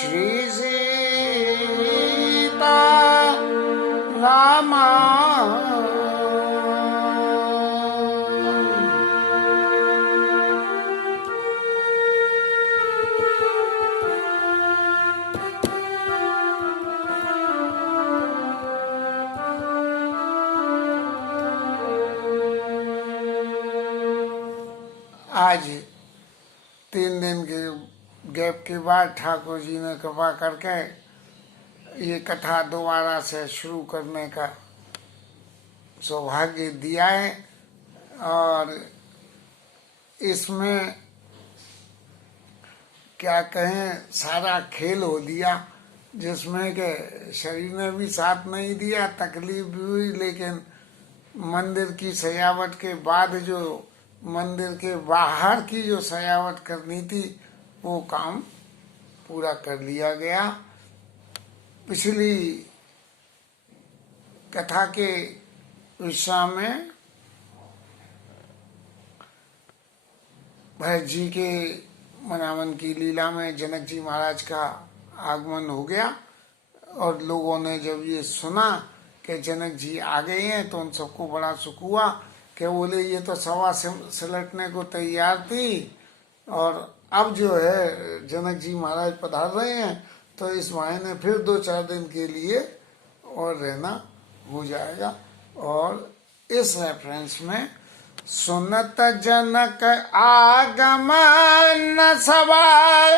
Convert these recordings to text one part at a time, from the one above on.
श्री सीता रामा। आज 3 दिन के गैप के बाद ठाकुर जी ने कृपा करके ये कथा दोबारा से शुरू करने का सौभाग्य दिया है। और इसमें क्या कहें, सारा खेल हो दिया, जिसमें के शरीर ने भी साथ नहीं दिया, तकलीफ भी हुई, लेकिन मंदिर की सजावट के बाद जो मंदिर के बाहर की जो सजावट करनी थी वो काम पूरा कर लिया गया। पिछली कथा के विषय में भरत जी के वृंदावन की लीला में जनक जी महाराज का आगमन हो गया, और लोगों ने जब ये सुना कि जनक जी आ गए हैं तो उन सबको बड़ा सुख हुआ कि बोले ये तो सवा सिलटने को तैयार थी, और अब जो है जनक जी महाराज पधार रहे हैं तो इस महीने फिर 2-4 दिन के लिए और रहना हो जाएगा। और इस रेफरेंस में सुनत जनक आगमन सवाय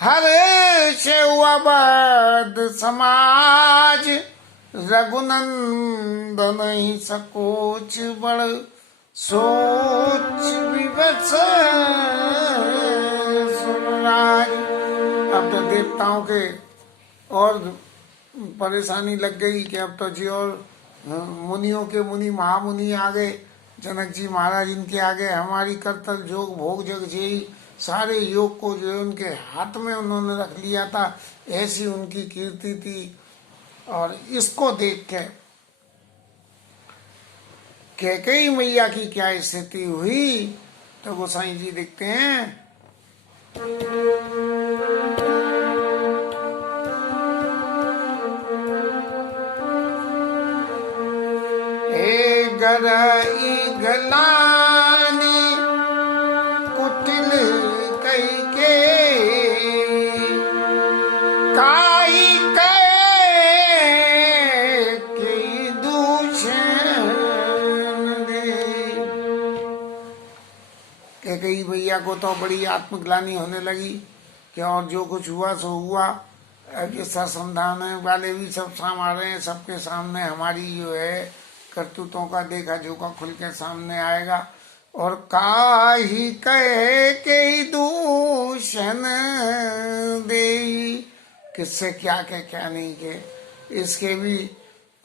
हर्ष अवध समाज, रघुनंदन ही सकोच बड़ सोच विवश सुनराज। अब तो देवताओं के और परेशानी लग गई कि अब तो जी और मुनियों के मुनि महामुनि आ गए, जनक जी महाराज इनके आगे हमारी करतल जोग भोग जग जेई, सारे योग को जो उनके हाथ में उन्होंने रख लिया था, ऐसी उनकी कीर्ति थी। और इसको देख के कैकेयी मैया की क्या स्थिति हुई तो गोसाई जी देखते हैं। ए गरई गलानी कुटिल कई के काई कैकेयी भैया को तो बड़ी आत्मग्लानि होने लगी कि और जो कुछ हुआ सो हुआ, ये सर समझाने वाले भी सब सामने आ रहे हैं, सबके सामने हमारी जो है करतूतों का देखा जोखा खुल के सामने आएगा। और काही कहे के दूषण दे, किससे क्या के क्या नहीं के, इसके भी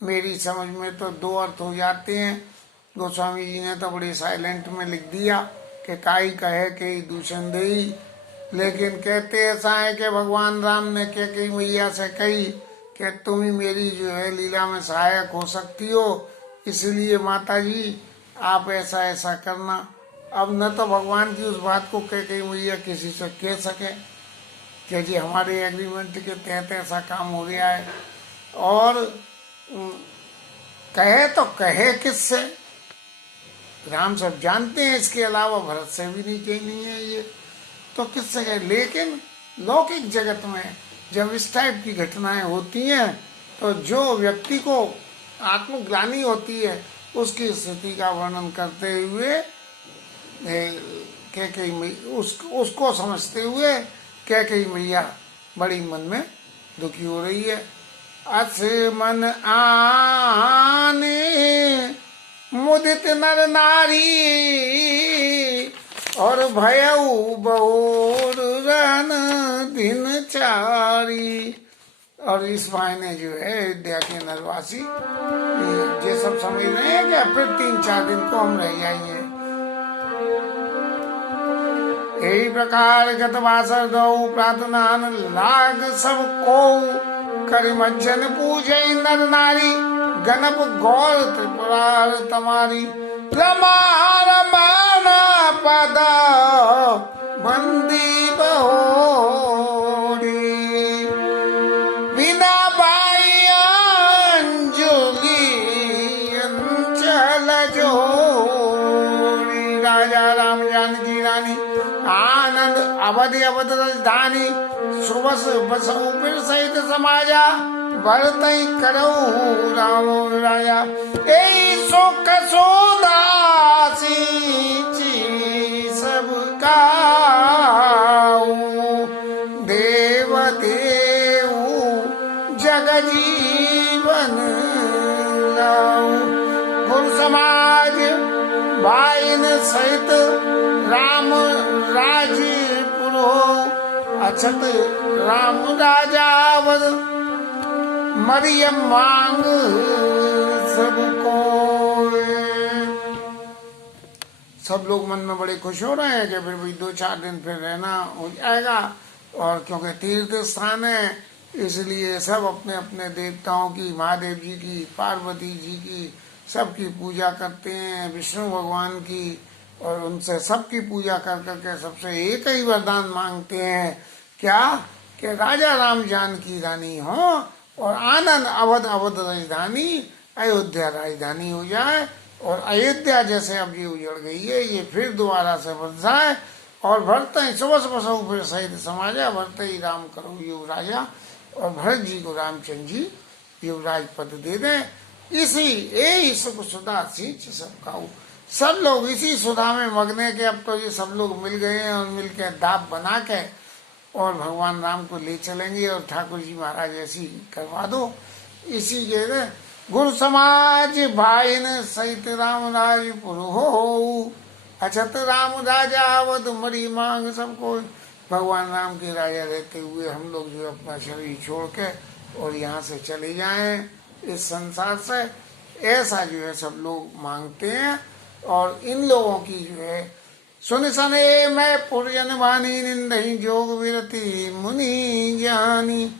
मेरी समझ में तो 2 अर्थ हो जाते हैं। गोस्वामी जी ने तो बड़ी साइलेंट में लिख दिया कि काई कहे के दूषण दे, लेकिन कहते ऐसा है कि भगवान राम ने कैकेयी मैया से कही कि तुम ही मेरी जो है लीला में सहायक हो सकती हो, इसलिए माता जी आप ऐसा ऐसा करना। अब न तो भगवान की उस बात को कैकेयी मैया किसी से कह सके कि जी हमारे एग्रीमेंट के तहत ऐसा काम हो गया है, और कहे तो कहे किससे, राम सब जानते हैं, इसके अलावा भरत से भी नहीं कहनी है ये, तो किससे कहे। लेकिन लौकिक जगत में जब इस टाइप की घटनाएं होती हैं तो जो व्यक्ति को आत्मग्लानि होती है उसकी स्थिति का वर्णन करते हुए कैकेयी उसको समझते हुए कैकेयी मैया बड़ी मन में दुखी हो रही है। अस मन आने मुदित नर नारी और भयऊ बहुर रन दिन चारी। और इस मायने जो है अयोध्या के नरवासी ये सब समझ रहे हैं कि फिर 3-4 दिन को हम रह जाएंगे। यही प्रकार गत वासर दो प्रातनान लाग सब को करिमज्जन पूजे नर नारी, गणप गौर त्रिपुरार तमारी, रमान पद बंदी बहोरी। अवध राजधानी, सुबस बसऊ फिर सहित समाजा, भरत करऊ राम राजा। ए शोक सोदासी सब काऊ, देव देव जग जीवन लाऊ। गुरु समाज भाईन सहित राम राजपुर हो, अछत राम राजावद, मरियम मांग सबको। सब लोग मन में बड़े खुश हो रहे हैं कि फिर भी 2-4 दिन फिर रहना हो जाएगा, और क्योंकि तीर्थ स्थान है इसलिए सब अपने अपने देवताओं की, महादेव जी की, पार्वती जी की, सबकी पूजा करते हैं, विष्णु भगवान की, और उनसे सबकी पूजा कर करके सबसे एक ही वरदान मांगते हैं, क्या कि राजा राम जानकी रानी हो और आनंद अवध अवध राजधानी, अयोध्या राजधानी हो जाए, और अयोध्या जैसे अब ये उजड़ गई है ये फिर दोबारा से बस जाए, और भरत ही सुबह बसऊ फिर सहित समाजा, भरत ही राम करो युवराजा, और भरत जी को रामचंद्र जी युवराज पद दे दें। इसी यही सुख सुधा सींच सबका, सब लोग इसी सुधा में मग्न है कि अब तो ये सब लोग मिल गए हैं, और मिलकर दाप बना के और भगवान राम को ले चलेंगे, और ठाकुर जी महाराज ऐसी करवा दो। इसी के गुरु समाज भाई न सहित राम राजपुर हो, अछत राम राजा अवध मरी मांग सबको। भगवान राम के राजा रहते हुए हम लोग जो अपना शरीर छोड़ के और यहाँ से चले जाएं इस संसार से, ऐसा जो है सब लोग मांगते हैं। और इन लोगों की जो है सुन सने मैं पुरजन वाणी, निंदहि जोग विरति मुनि ज्ञानी।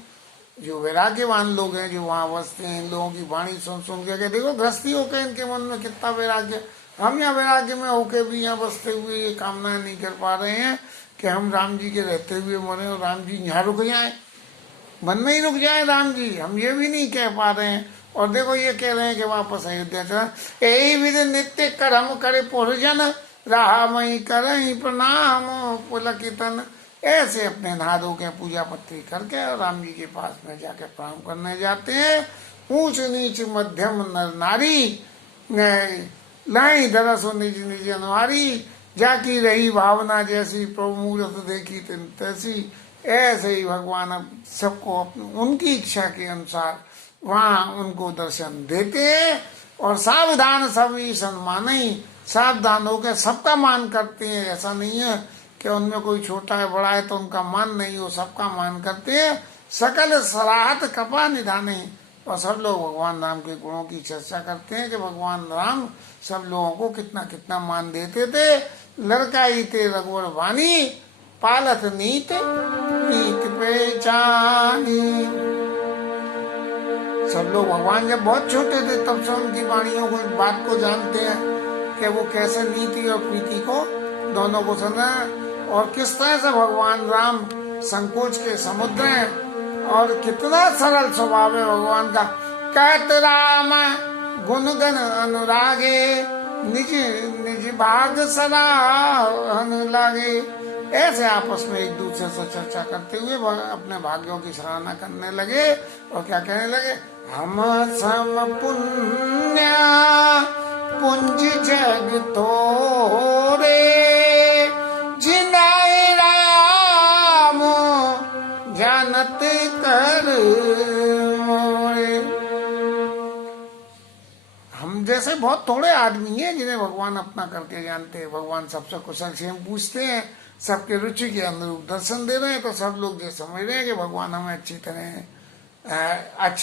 जो वैराग्यवान लोग हैं जो वहाँ बसते हैं, इन लोगों की वाणी सुन सुन के देखो गृहस्थी होकर इनके मन में कितना वैराग्य। हम यहाँ वैराग्य में होके भी यहाँ बसते हुए ये कामना नहीं कर पा रहे हैं कि हम राम जी के रहते हुए मरे और राम जी यहाँ रुक जाए, मन में ही रुक जाए राम जी, हम ये भी नहीं कह पा रहे हैं। और देखो ये कह रहे हैं कि वापस अयोध्या चला, यही विधि नित्य कर्म करे पुरजन, रहा मई करही प्रणाम पुलकितन। ऐसे अपने नहा धो के पूजा पत्री करके और राम जी के पास में जाके प्रणाम करने जाते हैं। ऊंच नीच मध्यम नर नारी, लाई दरस निज निज अनवारी, जाकी रही भावना जैसी, प्रभु मूर्त देखी तैसी। ऐसे ही भगवान अब सबको उनकी इच्छा के अनुसार वहाँ उनको दर्शन देते हैं, और सावधान सभी सम्मान ही, सावधान होकर सबका मान करते हैं। ऐसा नहीं है कि उनमें कोई छोटा है बड़ा है तो उनका मान नहीं हो, सबका मान करते हैं। सकल सराहत कृपा निधान ही, और सब लोग भगवान राम के गुणों की चर्चा करते हैं कि भगवान राम सब लोगों को कितना कितना मान देते थे। लड़का ही थे रघुवर वाणी, पालत नीत नीत पहचानी। सब लोग भगवान जब बहुत छोटे थे तब से उनकी वाणियों को, बात को जानते हैं कि वो कैसे नीति और प्रीति को दोनों को सुना, और किस तरह से भगवान राम संकोच के समुद्र हैं, और कितना सरल स्वभाव है भगवान का। कहत राम गुणगण अनुरागे, निज निज भाग सराहन लागे। ऐसे आपस में एक दूसरे से चर्चा करते हुए अपने भाग्यों की सराहना करने लगे, और क्या कहने लगे, हम सम पुण्य पुंज जग तोरे, जिनाए राम जानत कर मोरे। हम जैसे बहुत थोड़े आदमी हैं जिन्हें भगवान अपना करके जानते हैं। भगवान सबसे कुशल क्षेम पूछते हैं, सबके रुचि के अनुरूप दर्शन दे रहे हैं, तो सब लोग ये समझ रहे हैं कि भगवान हमें अच्छी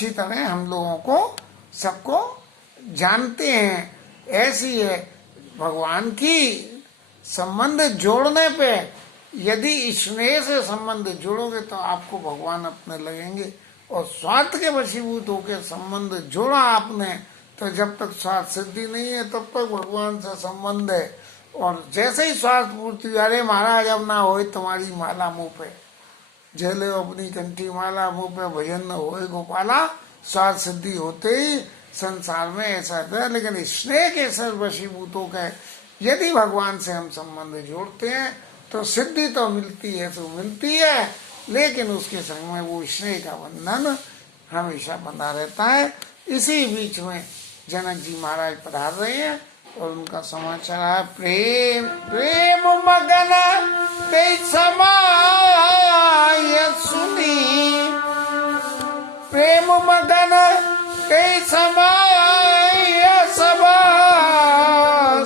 तरह हम लोगों को सबको जानते हैं। ऐसी है भगवान की संबंध जोड़ने पे, यदि स्नेह से संबंध जोड़ोगे तो आपको भगवान अपने लगेंगे, और स्वार्थ के वशीभूत होकर संबंध जोड़ा आपने तो जब तक स्वार्थ सिद्धि नहीं है तब तक भगवान से संबंध है। और जैसे ही स्वार्थ पूर्ति, अरे महाराज अब ना होए तुम्हारी माला मुंह पे, झेले अपनी कंठी माला मुंह पे, भजन न होए गोपाला। स्वार्थ सिद्धि होते ही संसार में ऐसा है, लेकिन स्नेह के सर वशीभूत होकर यदि भगवान से हम संबंध जोड़ते हैं तो सिद्धि तो मिलती है तो मिलती है, लेकिन उसके संग में वो स्नेह का बंधन हमेशा बंधा रहता है। इसी बीच में जनक जी महाराज पधार रहे हैं और उनका समाचार है, प्रेम प्रेम मगन ते समाय सुनी, प्रेम मगन ते समाय सबा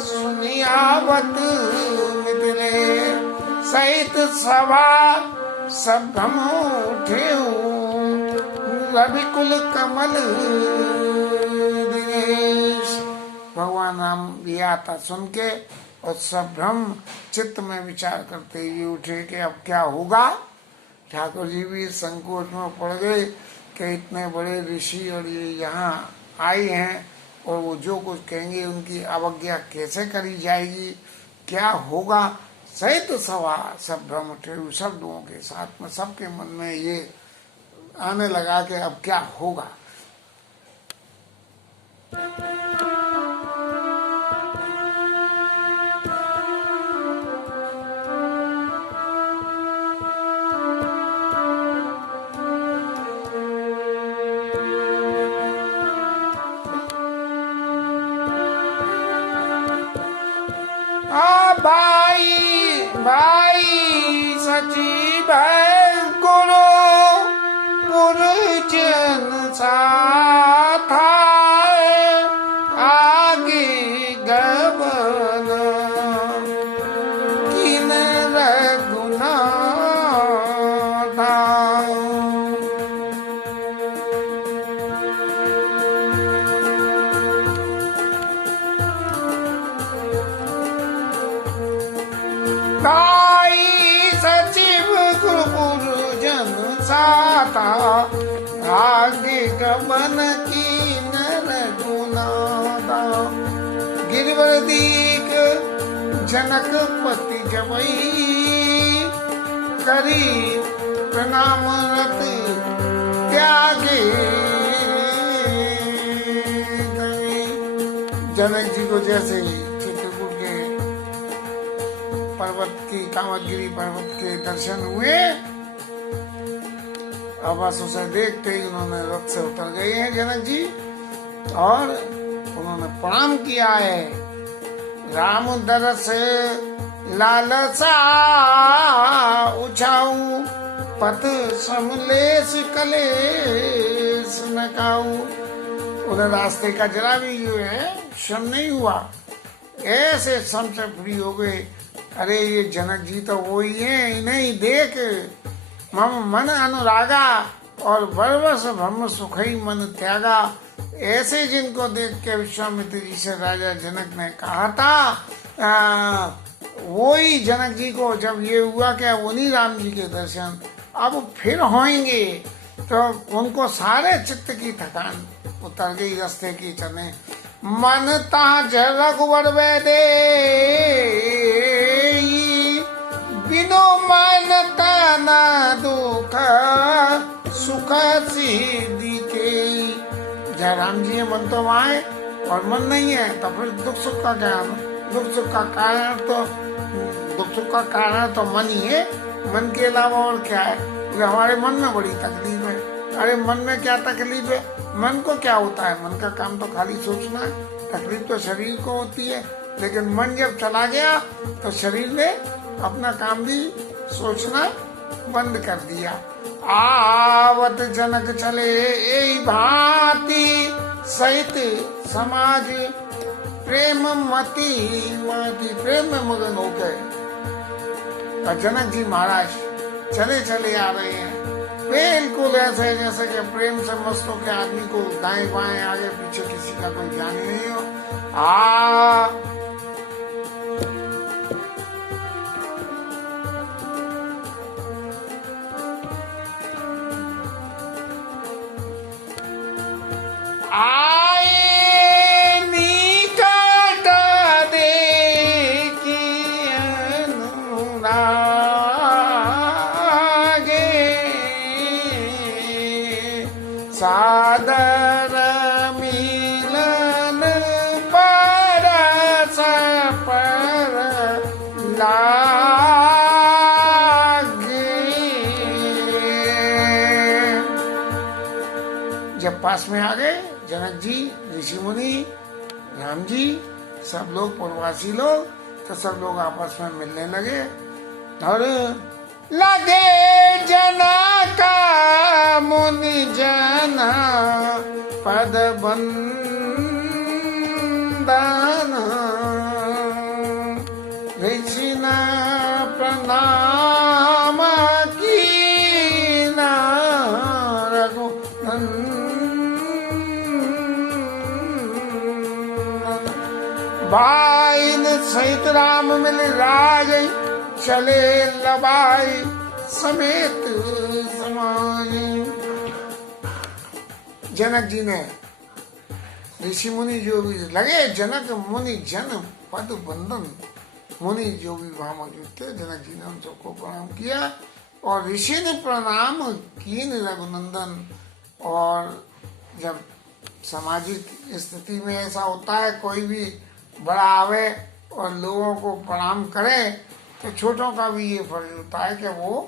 सुनियावत मिथिले, सहित सभा सब हम उठे रविकुल कमल दिनेश। भगवान राम दिया था सुन के और सब भ्रम चित्त में विचार करते हुए उठे कि अब क्या होगा। ठाकुर जी भी संकोच में पड़ गए कि इतने बड़े ऋषि और ये यहाँ आए हैं और वो जो कुछ कहेंगे उनकी अवज्ञा कैसे करी जाएगी, क्या होगा। सहित सभा सब भ्रम उठे सब लोगों के साथ में सबके मन में ये आने लगा कि अब क्या होगा। भाई भाई सची भाई गुरु गुरुजन साथा आगे गबन किन रघुना भाई सचिव गुरुजन साता आगे गमन की नर गुनादा, गिरवरदीक जनकपति जबई करी प्रणाम रत त्यागे। जनक जी को जैसे ही पर्वत की कामतगिरी पर्वत के दर्शन हुए, अब बस उसे देखते ही उन्होंने रथ से उतर गए हैं जनक जी और उन्होंने प्रणाम किया है। राम दरस लालसा उछाऊ, पथ समलेश कलेश नकाऊ। उन्हें रास्ते का जरा भी जो है श्रम नहीं हुआ, ऐसे श्रम से फ्री हो गए। अरे ये जनक जी तो वो ही है, इन्हें देख मम मन अनुरागा और बरवस ब्रह्म सुखई मन त्यागा। ऐसे जिनको देख के विश्वामित्र जी से राजा जनक ने कहा था, वो ही जनक जी को जब ये हुआ क्या उन्हीं राम जी के दर्शन अब फिर होंगे, तो उनको सारे चित्त की थकान उतर गई रास्ते की चले। मन ताज रघुवर वैदे बिनो मन तना दुख सुख सिद्धि के। जय राम जी मन तो आए और मन नहीं है तो फिर दुख सुख का क्या? दुख सुख का कारण तो मन ही है, मन के अलावा और क्या है? हमारे मन में बड़ी तकलीफ है। अरे मन में क्या तकलीफ है? मन को क्या होता है? मन का काम तो खाली सोचना है। तकलीफ तो शरीर को होती है, लेकिन मन जब चला गया तो शरीर ने अपना काम भी सोचना बंद कर दिया। आवत जनक चले ए भांति सहित समाज प्रेम मति मति प्रेम में मगन हो गए। और जनक जी महाराज चले चले आ रहे हैं बिल्कुल ऐसे जैसे कि प्रेम से मस्त हो के आदमी को दाएं बाएं आगे पीछे किसी का कोई ध्यान ही नहीं हो। आए निकट देखी अनुरागे सादर मिलन परस पर ला जब पास में आ गए जनक जी, ऋषि मुनि, राम जी, सब लोग पूर्ववासी लोग, तो सब लोग आपस में मिलने लगे और लगे जनक मुनि जना पद बंदन, ऋषि न प्रणाम कीना रघुनंदन, बाइन सहित राम मिल राज, चले लबाई समेत समाज। जनक जी ने, ऋषि मुनि जो भी लगे, जनक मुनि जन पद बंदन, मुनि जो भी वहां मौजूद थे, जनक जी ने उन सबको प्रणाम किया और ऋषि ने प्रणाम कीन रघुनंदन। और जब सामाजिक स्थिति में ऐसा होता है, कोई भी बड़ा आवे और लोगों को प्रणाम करे, तो छोटों का भी ये फर्ज होता है कि वो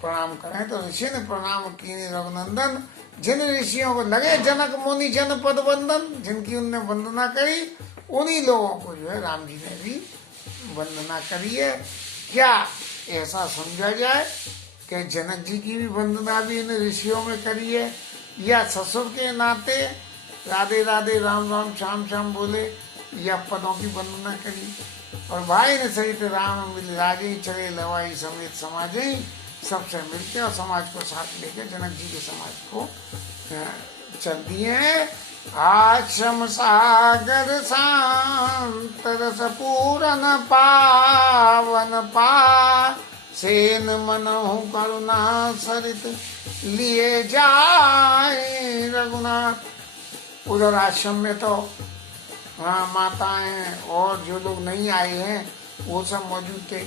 प्रणाम करें। तो ऋषि ने प्रणाम कीन रघुनंदन, जिन ऋषियों को लगे जनक मुनि जन पद बंदन, जिनकी उनने वंदना करी, उन्हीं लोगों को जो है राम जी ने भी वंदना करी है। क्या ऐसा समझा जाए कि जनक जी की भी वंदना भी इन ऋषियों में करी है, या ससुर के नाते राधे राधे राम राम श्याम श्याम बोले, या पदों की वंदना करी। और भाई ने सहित राम मिल राजे, चले लवाई समेत समाजे, सबसे मिलके और समाज को साथ लेके जनक जी के समाज को चल दिए हैं। आश्रम सागर शांत रस पूरन पावन पा, सेन मनहु करुणा सरित लिए जाए रघुनाथ। उधर आश्रम में तो हाँ माताएं और जो लोग नहीं आए हैं वो सब मौजूद थे।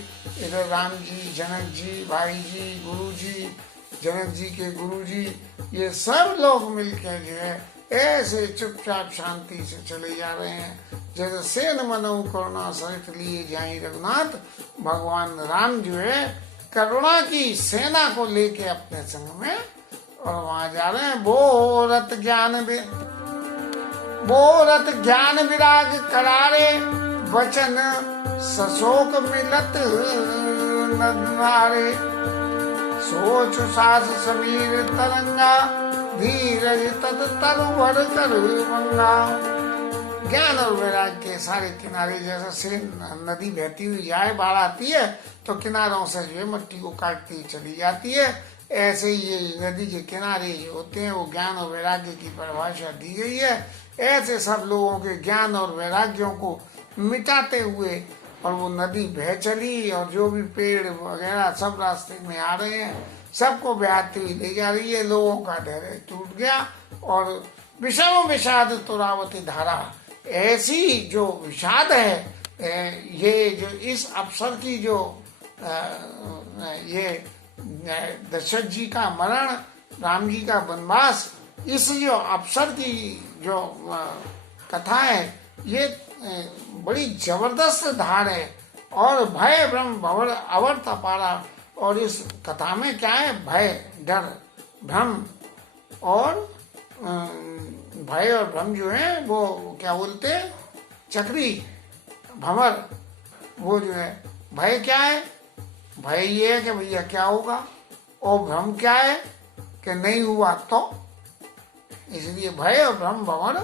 इधर राम जी, जनक जी, भाई जी, गुरु जी, जनक जी के गुरु जी, ये सब लोग मिलकर जो है ऐसे चुपचाप शांति से चले जा रहे हैं, जैसे सेन मनहु करुणा सहित लिए जाए रघुनाथ। भगवान राम जो है करुणा की सेना को लेके अपने संग में और वहां जा रहे हैं। बोरत ज्ञान विराग करारे, वचन सशोक मिलत नरे, सोच सास समीर तरंगा, धीरज तत तरुवर कर मंगा। ज्ञान और वैराग्य के सारे किनारे, जैसा से नदी बहती हुई जाए, बाढ़ आती है तो किनारों से जो है मिट्टी को काटती चली जाती है, ऐसे ही ये नदी के किनारे जो होते हैं वो ज्ञान और वैराग्य की परिभाषा दी गई है। ऐसे सब लोगों के ज्ञान और वैराग्यों को मिटाते हुए और वो नदी बह चली, और जो भी पेड़ वगैरह सब रास्ते में आ रहे हैं, सबको बहाती हुई ले जा रही है। लोगों का धैर्य टूट गया और विषम विषाद तुरावती धारा, ऐसी जो विषाद है, ये जो इस अवसर की जो ये दशरथ जी का मरण, राम जी का वनवास, इस जो अवसर की जो कथा है, ये बड़ी जबरदस्त धार है। और भय ब्रह्म भवर अवर्त अपारा, और इस कथा में क्या है, भय, डर, भ्रम और भय और भ्रम जो है वो क्या बोलते हैं, चक्री भंवर। वो जो है भय क्या है, भय ये है कि भैया क्या होगा, और भ्रम क्या है कि नहीं हुआ तो। इसलिए भय और भ्रम भंवर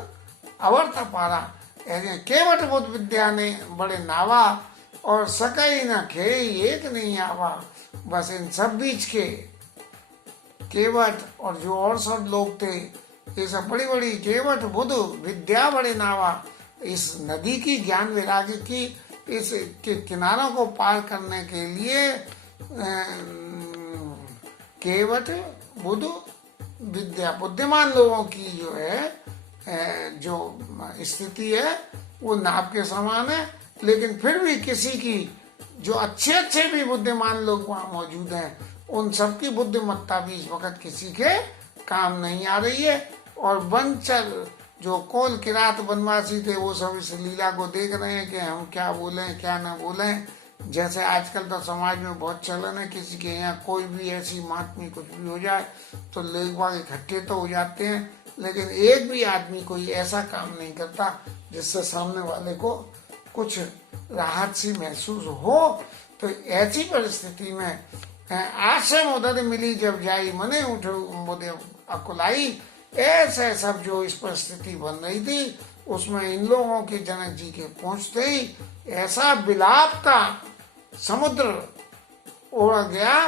अवर्त पारा, केवट बुद्ध विद्या ने बड़े नावा, और सकई न खे एक नहीं आवा। बस इन सब बीच के केवट और जो और सब लोग थे, ये सब बड़ी बड़ी केवट बुद्ध विद्या बड़े नावा, इस नदी की ज्ञान वैराग्य की इस के किनारों को पार करने के लिए केवट बुद्ध विद्या, बुद्धिमान लोगों की जो है जो स्थिति है वो नाव के समान है। लेकिन फिर भी किसी की जो अच्छे अच्छे भी बुद्धिमान लोग वहाँ मौजूद हैं, उन सबकी बुद्धिमत्ता भी इस वक्त किसी के काम नहीं आ रही है। और वनचर जो कोल किरात वनवासी थे, वो सब इस लीला को देख रहे हैं कि हम क्या बोलें क्या ना बोलें, जैसे आजकल तो समाज में बहुत चलन है, किसी के यहाँ कोई भी ऐसी मातमी कुछ भी हो जाए तो लोग इकट्ठे तो हो जाते हैं, लेकिन एक भी आदमी कोई ऐसा काम नहीं करता जिससे सामने वाले को कुछ राहत सी महसूस हो। तो ऐसी परिस्थिति में आशय मदद मिली जब जाई मने उठो मुदे अकुलाई, ऐसे सब जो इस परिस्थिति बन रही थी उसमें इन लोगों के जनक जी के पहुंचते ही ऐसा विलाप का समुद्र उड़ गया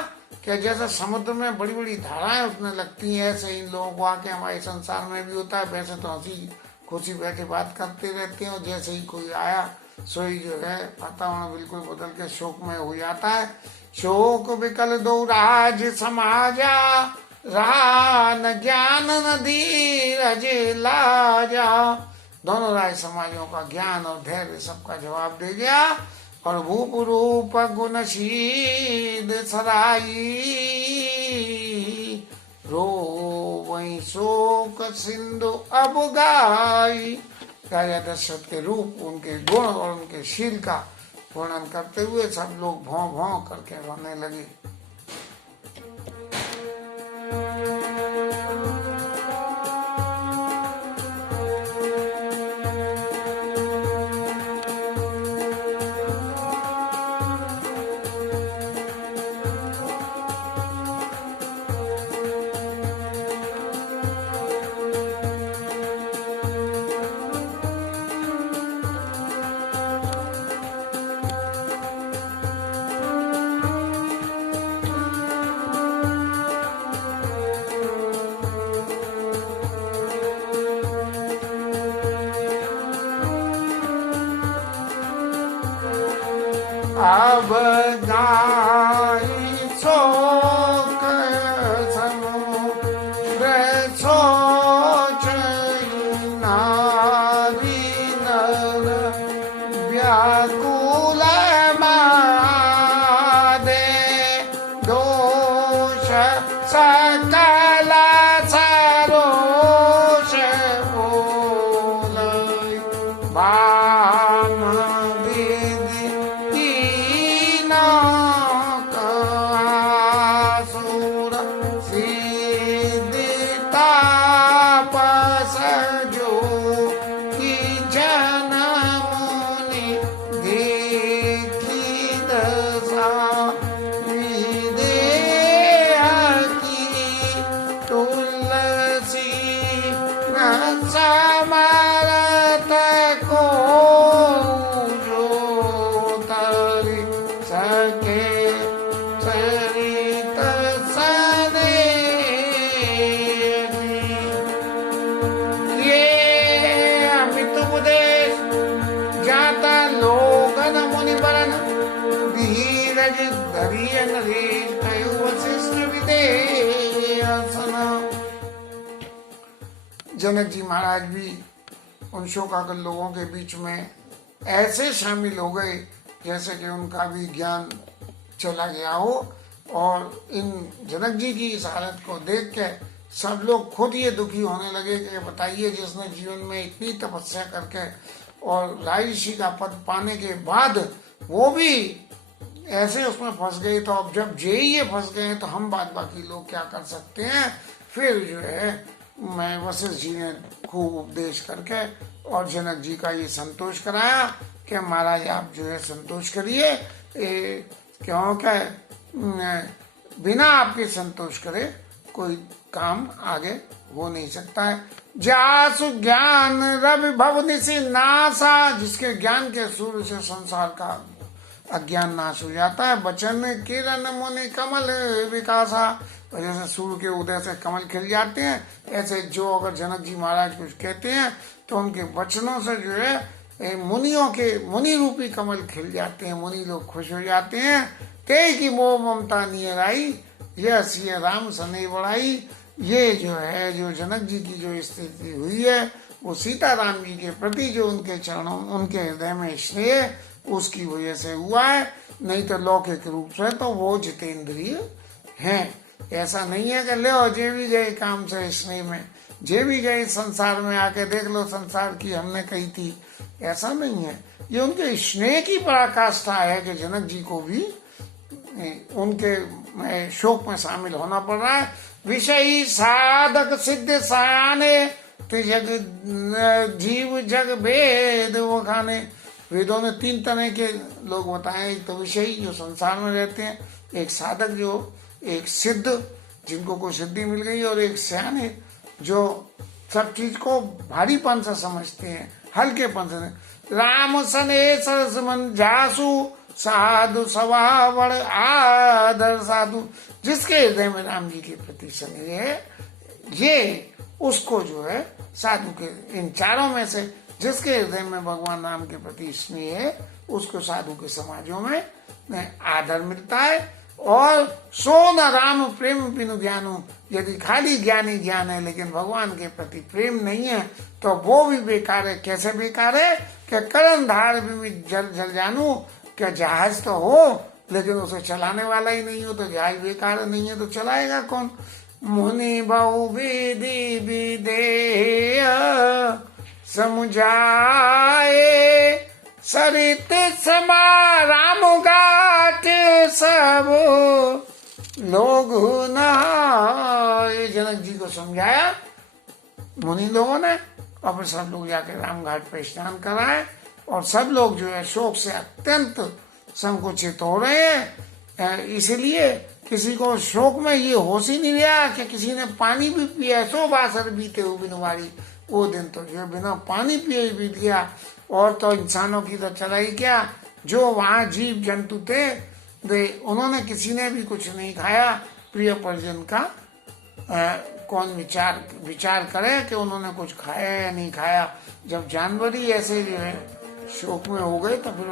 कि जैसे समुद्र में बड़ी बड़ी धाराएं उठने लगती हैं, ऐसे इन लोगों को आके हमारे संसार में भी होता है। वैसे तो हंसी खुशी बैठे बात करते रहते हैं, और जैसे ही कोई आया सोई जो है वातावरण बिल्कुल बदल के शोकमय हो जाता है। शोक विकल दो राज समाजा, रहा न ज्ञान न धीरज लाजा। दोनों राज समाजों का ज्ञान और धैर्य सबका जवाब दे गया, और भूप रूप गुणशील सराई, रो वही शोक सिंधु अब गाई। राजा दशरथ के रूप, उनके गुण और उनके शील का वर्णन करते हुए सब लोग भौं भौं करके रोने लगे। अब गाई शोक समुद्र सोच नारी नर व्याकुल मादे, दोष सकल सरोष बोलै, बाम समरथ को जो तर सके चरित सने। ये अमित उपदेश जाता लोगन मुनि बरन, धीरज धरिय नरेश कयो वशिष्ठ विदेशन। जनक जी महाराज भी उन शोकाकुल लोगों के बीच में ऐसे शामिल हो गए जैसे कि उनका भी ज्ञान चला गया हो, और इन जनक जी की इस हालत को देख के सब लोग खुद ये दुखी होने लगे कि बताइए, जिसने जीवन में इतनी तपस्या करके और राजर्षि का पद पाने के बाद वो भी ऐसे उसमें फंस गए, तो अब जब ये फंस गए तो हम बाकी लोग क्या कर सकते हैं। फिर जो है मैं वशिष्ठ जी ने खूब उपदेश करके और जनक जी का ये संतोष कराया कि महाराज आप जो है संतोष करिए, क्योंकि बिना आपके संतोष करे कोई काम आगे हो नहीं सकता है। जासु ज्ञान रवि भवनि से नासा, जिसके ज्ञान के सूर्य से संसार का अज्ञान नाश हो जाता है। वचन किरण मुनि कमल विकासा, जैसे सूर्य के उदय से कमल खिल जाते हैं, ऐसे जो अगर जनक जी महाराज कुछ कहते हैं तो उनके वचनों से जो है मुनियों के मुनि रूपी कमल खिल जाते हैं, मुनि लोग खुश हो जाते हैं। ते की मोह ममता नियर आई, यह सिय राम सने बढ़ाई। ये जो है जो जनक जी की जो स्थिति हुई है वो सीता राम जी के प्रति जो उनके चरणों उनके हृदय में स्नेह उसकी वजह से हुआ है, नहीं तो लौकिक रूप से तो वो जितेंद्रिय हैं। ऐसा नहीं है कि ले जे भी गए काम से स्नेह में, जे भी गए संसार में आके देख लो संसार की हमने कही थी, ऐसा नहीं है। ये उनके स्नेह की पराकाष्ठा है कि जनक जी को भी उनके शोक में शामिल होना पड़ रहा है। विषयी साधक सिद्ध सयाने जग जीव जग भेद वो खाने। वेदों ने 3 तरह के लोग बताए, एक तो विषयी जो संसार में रहते हैं, एक साधक जो एक सिद्ध जिनको कोई सिद्धि मिल गई, और एक सयाने जो सब चीज को भारीपन से समझते हैं, हल्केपन से। राम सने सरस मन जासु साधु सवावड़ आदर साधु। जिसके हृदय में राम जी के प्रति स्नेह है, ये उसको जो है साधु के, इन चारों में से जिसके हृदय में भगवान राम के प्रति स्नेह है, उसको साधु के समाजों में आदर मिलता है। और सो न राम प्रेम बिनु ज्ञानु। यदि खाली ज्ञानी ज्ञान है लेकिन भगवान के प्रति प्रेम नहीं है तो वो भी बेकार है। कैसे बेकार है? क्या करण धार भी जल जानू। क्या जहाज तो हो लेकिन उसे चलाने वाला ही नहीं हो तो जहाज बेकार नहीं है तो चलाएगा कौन? मुनि बहु विधि विधेय समुझाए सरित समा राम घाट सब लोग नहाए। जनक जी को समझाया मुनि लोगों ने, और फिर सब लोग जाके राम घाट पे स्नान कराए। और सब लोग जो है शोक से अत्यंत संकुचित हो रहे हैं। इसलिए किसी को शोक में ये होश ही नहीं रहा कि किसी ने पानी भी पिया। 100 बासर बीते हो बिनवारी। वो दिन तो जो बिना पानी पिए ही बीत गया। और तो इंसानों की तो चला ही क्या, जो वहाँ जीव जंतु थे उन्होंने किसी ने भी कुछ नहीं खाया। प्रिय परिजन का कौन विचार करे कि उन्होंने कुछ खाया या नहीं खाया। जब जानवर ही ऐसे जो है शोक में हो गए तो फिर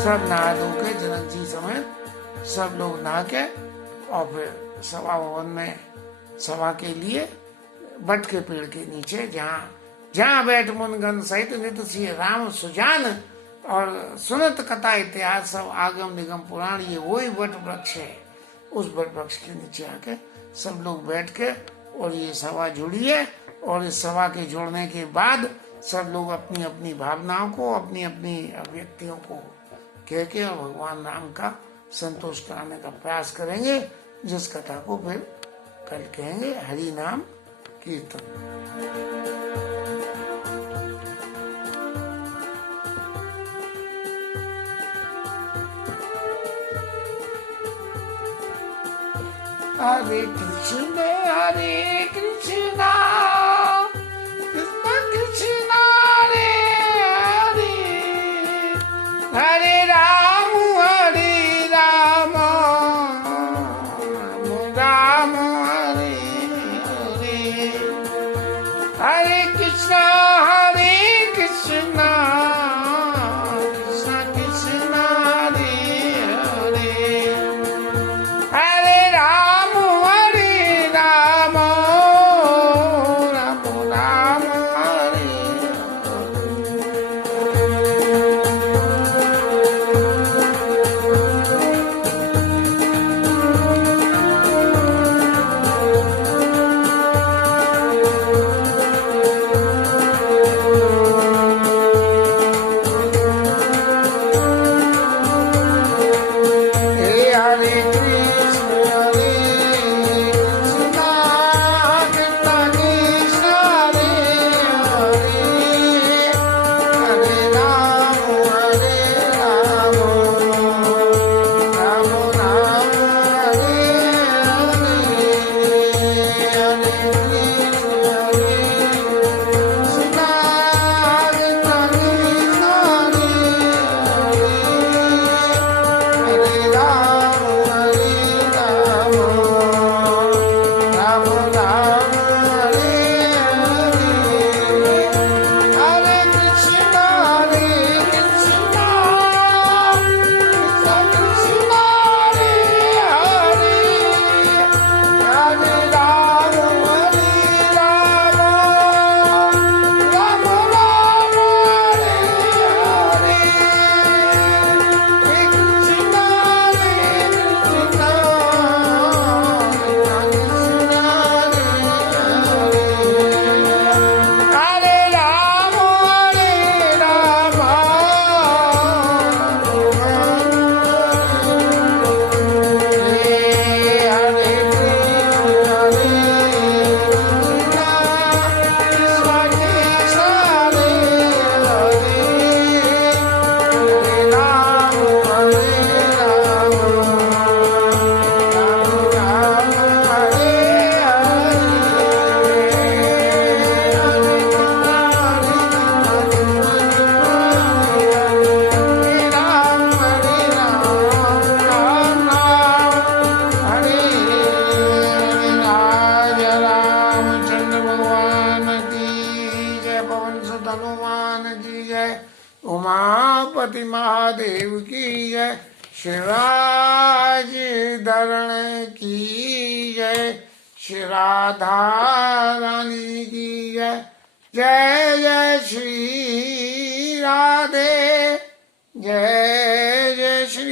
सब नहा धो के जनक जी समेत सब लोग नहा के और फिर सभा भवन में सभा के लिए बट के पेड़ के नीचे जहाँ बैठ मुनगन सहित नित श्री राम सुजान और सुनत कथा इतिहास सब आगम निगम पुराण, ये वही वट वृक्ष है। उस वट वृक्ष के नीचे आके सब लोग बैठ के और ये सभा जुड़ी है। और इस सभा के जुड़ने के बाद सब लोग अपनी अपनी भावनाओं को, अपनी अपनी अभिव्यक्तियों को कह के और भगवान राम का संतोष कराने का प्रयास करेंगे, जिस कथा को फिर कल कहेंगे हरि नाम कीर्तन। हरे कृष्ण कृष्ण कृष्ण हरे हरे, हरे राम राम हरे हरे, हरे कृष्ण कृष्ण कृष्ण हरे हरे, हरे राम राम हनुमान की जय, उमापति महादेव की जय, शिवराज धरण की जय, श्री राधा रानी की जय। जय जय श्री राधे, जय जय श्री